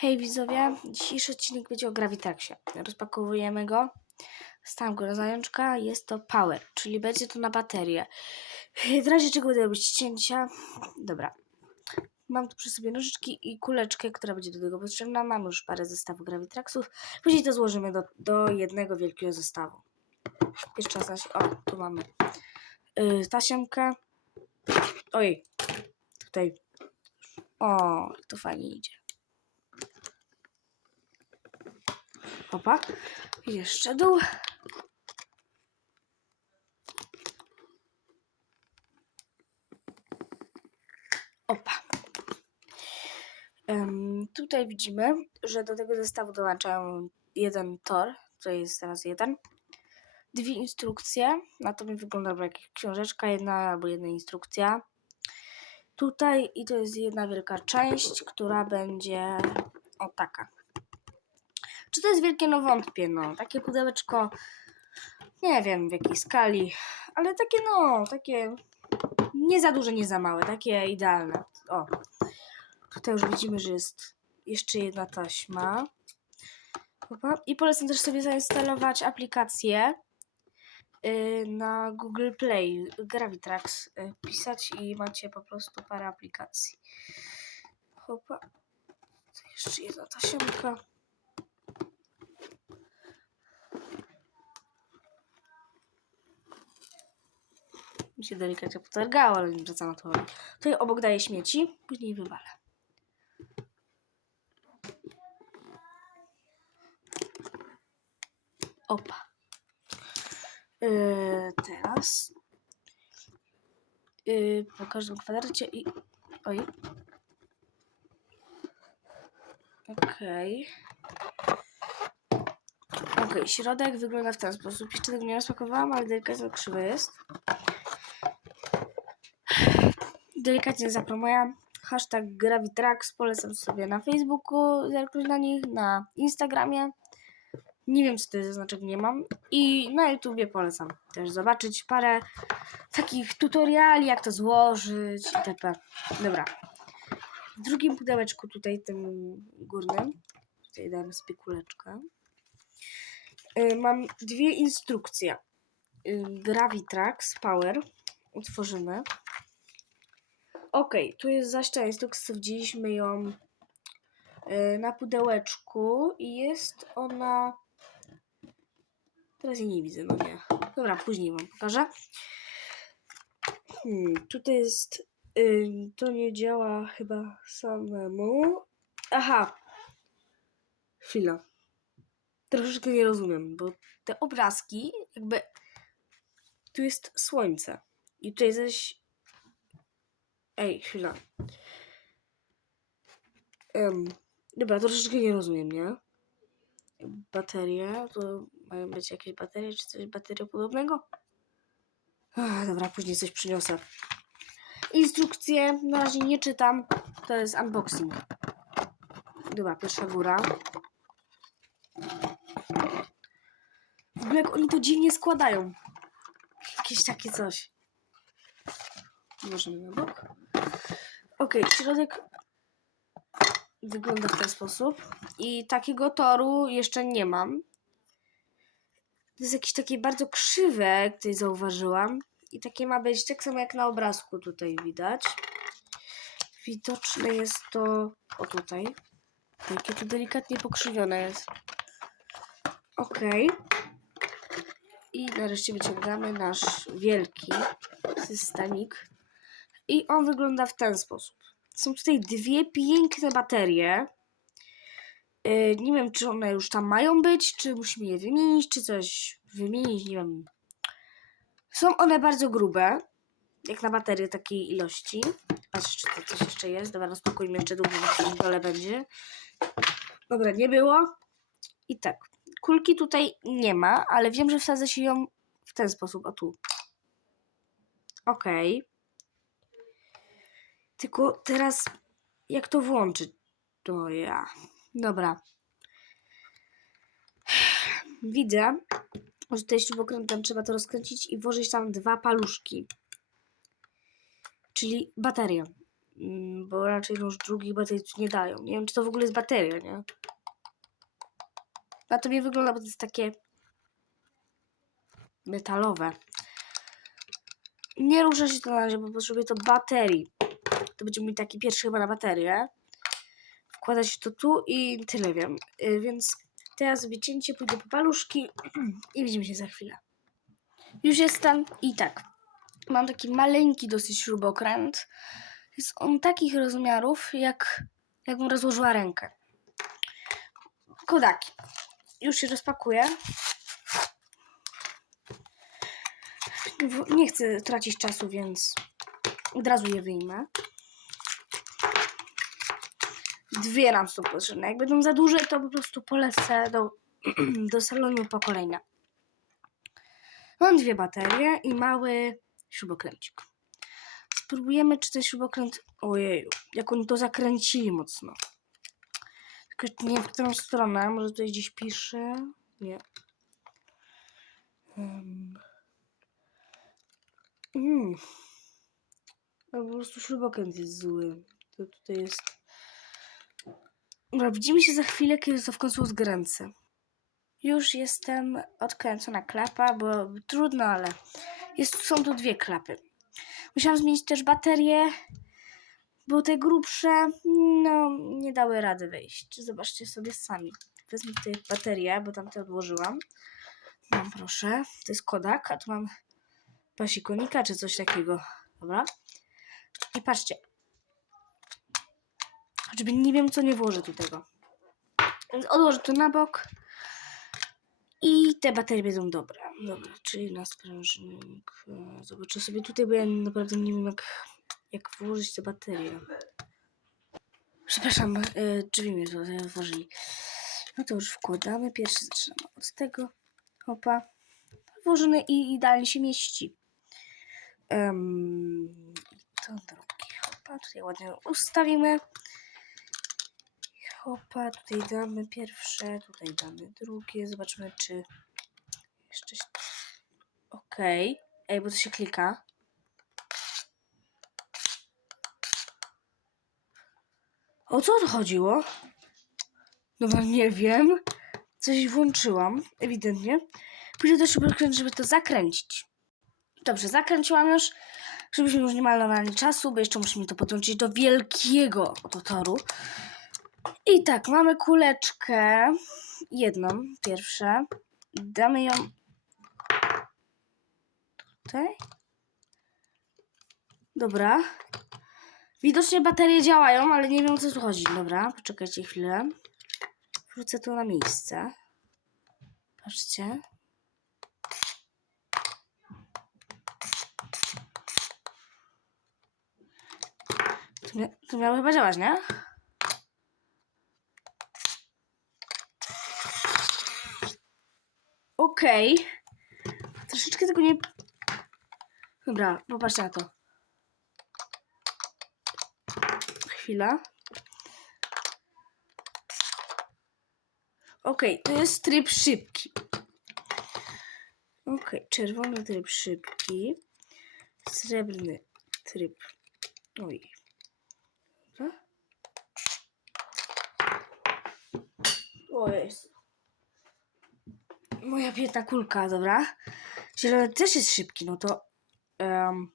Hej widzowie, dzisiejszy odcinek będzie o Gravitaxie. Rozpakowujemy go. Stałem go na zajączka. Jest to Power, czyli będzie to na baterię. W razie czego będę robić cięcia. Dobra. Mam tu przy sobie nożyczki i kuleczkę, która będzie do tego potrzebna. Mam już parę zestawów Gravitaxów. Później to złożymy do, do jednego wielkiego zestawu. Jeszcze raz, nas- o, tu mamy yy, tasiemkę. Oj, tutaj. O, to fajnie idzie. I jeszcze dół. Opa. Em, tutaj widzimy, że do tego zestawu dołączają jeden tor, to jest teraz jeden. Dwie instrukcje, na to mi wygląda jak książeczka, jedna albo jedna instrukcja. Tutaj i to jest jedna wielka część, która będzie o taka. Czy to jest wielkie? No wątpię, no. Takie pudełeczko, nie wiem w jakiej skali, ale takie no, takie nie za duże, nie za małe, takie idealne. O, tutaj już widzimy, że jest jeszcze jedna taśma. I polecam też sobie zainstalować aplikację y, na Google Play, Gravitrax y, pisać i macie po prostu parę aplikacji. Hopa. Jeszcze jedna tasiemka. Mi się delikatnie potargało, ale nie wracam na to. Tutaj obok daję śmieci, później wywalę. Opa. Yy, teraz yy, po każdym kwadracie i... Oj. Okej. Okej, środek wygląda w ten sposób. Jeszcze tego nie rozpakowałam, ale delikatnie krzywy jest. Delikatnie zapromuję. Hashtag Gravitrax polecam sobie na Facebooku, zerknąć na nich, na Instagramie. Nie wiem, co to jest znaczek, nie mam. I na YouTubie polecam też zobaczyć parę takich tutoriali, jak to złożyć itp. Dobra. W drugim pudełeczku, tutaj tym górnym, tutaj damy sobie kuleczkę. Y, mam dwie instrukcje. Y, Gravitrax Power. Utworzymy. Ok, tu jest zaś instrukcja, widzieliśmy ją y, na pudełeczku i jest ona... Teraz jej nie widzę, no nie. Dobra, później wam pokażę. Hmm, tutaj jest... y, to nie działa chyba samemu. Aha. Chwila. Troszeczkę nie rozumiem, bo te obrazki jakby... Tu jest słońce. I tutaj zaś Ej, chwila. Um, dobra, troszeczkę nie rozumiem, nie? Baterie, to mają być jakieś baterie, czy coś bateriopodobnego? Ach, dobra, później coś przyniosę. Instrukcje na razie nie czytam, to jest unboxing. Dobra, pierwsza góra. W ogóle jak oni to dziwnie składają. Jakieś takie coś. Możemy na bok. Ok, środek wygląda w ten sposób. I takiego toru jeszcze nie mam. To jest jakieś takie bardzo krzywe, jak tutaj zauważyłam. I takie ma być tak samo jak na obrazku tutaj widać. Widoczne jest to o tutaj. Jakie to delikatnie pokrzywione jest. Ok. I nareszcie wyciągamy nasz wielki systemik. I on wygląda w ten sposób. Są tutaj dwie piękne baterie. Yy, nie wiem, czy one już tam mają być, czy musimy je wymienić, czy coś wymienić, nie wiem. Są one bardzo grube, jak na baterię takiej ilości. Patrz, czy to coś jeszcze jest. Dobra, rozpakujmy jeszcze długo, bo na dole będzie. Dobra, nie było. I tak, kulki tutaj nie ma, ale wiem, że wsadzę się ją w ten sposób, o tu. Okej. Tylko teraz jak to włączyć? To ja. Dobra. Widzę, że tutaj śrubokrętem trzeba to rozkręcić i włożyć tam dwa paluszki. Czyli baterię. Mm, Bo raczej już drugich baterii nie dają. Nie wiem, czy to w ogóle jest bateria, nie? Na to nie wygląda, bo to jest takie metalowe. Nie rusza się to na razie, bo potrzebuję to baterii. To będzie mój taki pierwszy chyba na baterię. Się to tu i tyle wiem. Y, Więc teraz zrobię cięcie, pójdę po paluszki i widzimy się za chwilę. Już jestem i tak. Mam taki maleńki dosyć śrubokręt. Jest on takich rozmiarów, jak jakbym rozłożyła rękę. Kodaki. Już się rozpakuję. Nie chcę tracić czasu, więc od razu je wyjmę. Dwie nam są potrzebne. Jak będą za duże, to po prostu polecę do, do salonu po kolejne. Mam dwie baterie i mały śrubokręcik. Spróbujemy, czy ten śrubokręt... Ojeju, jak oni to zakręcili mocno. Tylko nie wiem, w którą stronę. Może tutaj gdzieś pisze. Nie. Um. Mm. No, po prostu śrubokręt jest zły. To tutaj jest... Dobra, widzimy się za chwilę, kiedy to w końcu odkręcę. Już jestem odkręcona klapa, bo trudno, ale jest, są tu dwie klapy. Musiałam zmienić też baterie, bo te grubsze, no, nie dały rady wejść. Zobaczcie sobie sami. Wezmę tutaj baterię, bo tamte odłożyłam. Mam, proszę. To jest Kodak, a tu mam pasikonika czy coś takiego. Dobra. I patrzcie. Choćby nie wiem, co nie włożę tu tego. Więc odłożę to na bok. I te baterie będą dobre. Dobra, czyli na sprężnik. Zobaczę sobie tutaj, bo ja naprawdę nie wiem, jak, jak włożyć te baterie. Przepraszam, e, drzwi mnie otworzyli. No to już wkładamy. Pierwszy zaczynamy od tego. Hopa. Włożony i idealnie się mieści. Um, to drugi. Hopa, tutaj ładnie ustawimy. Hopa, tutaj damy pierwsze, tutaj damy drugie. Zobaczmy, czy jeszcze się... Okej. Ej, bo to się klika. O co tu chodziło? Dobra, nie wiem. Coś włączyłam, ewidentnie. Pójdę do śrubokrętu, żeby to zakręcić. Dobrze, zakręciłam już, żebyśmy już nie marnowali czasu, bo jeszcze musimy to podłączyć do wielkiego oto toru. I tak, mamy kuleczkę. Jedną, pierwsze. Damy ją tutaj. Dobra. Widocznie baterie działają, ale nie wiem o co tu chodzi. Dobra, poczekajcie chwilę. Wrócę to na miejsce. Patrzcie. To, mia to miało chyba działać, nie? Okej. Troszeczkę tego nie... Dobra, popatrzcie na to. Chwila. Okej, to jest tryb szybki. Okej, czerwony tryb szybki. Srebrny tryb. Oj. Dobra. O jest. Moja biedna kulka, dobra. Zielony też jest szybki, no to... em,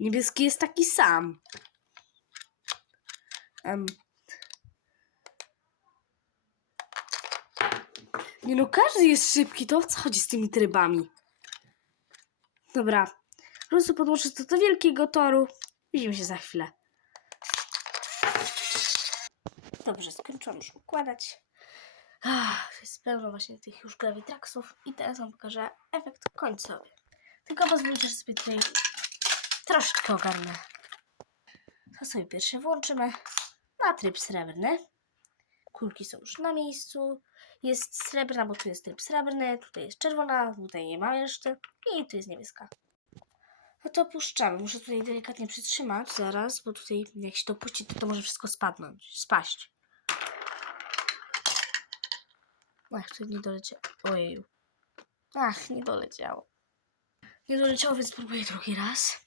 niebieski jest taki sam. Em, nie no, każdy jest szybki, to o co chodzi z tymi trybami? Dobra, po prostu podłączę to do wielkiego toru. Widzimy się za chwilę. Dobrze, skończyłam już układać. Jest pełno właśnie tych już gravitraxów i teraz wam pokażę efekt końcowy. Tylko pozwólcie, że sobie tutaj troszeczkę ogarnę. To sobie pierwsze włączymy na tryb srebrny. Kulki są już na miejscu. Jest srebrna, bo tu jest tryb srebrny, tutaj jest czerwona, tutaj nie ma jeszcze i tu jest niebieska. No to puszczamy. Muszę tutaj delikatnie przytrzymać zaraz, bo tutaj jak się to puści, to, to może wszystko spadnąć, spaść. Ach, to nie doleciało. Ojej. Ach, nie doleciało. Nie doleciało, więc spróbuję drugi raz.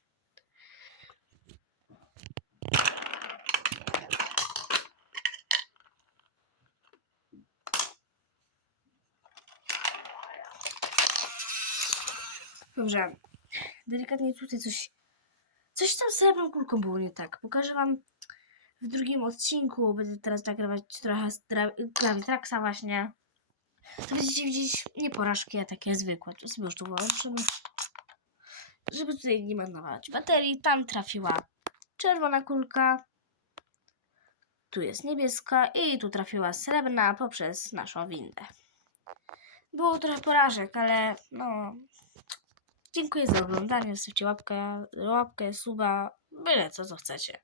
Dobrze. Delikatnie tutaj coś. Coś tam z srebrną kulką było nie tak. Pokażę Wam w drugim odcinku. Będę teraz nagrywać trochę z Gravitraxa właśnie. To będziecie widzieć nie porażki, a takie zwykłe. To sobie już tu włączymy. Żeby tutaj nie marnować baterii. Tam trafiła czerwona kulka. Tu jest niebieska i tu trafiła srebrna poprzez naszą windę. Było trochę porażek, ale no. Dziękuję za oglądanie. Zostawcie łapkę, łapkę, suba, byle co, co chcecie.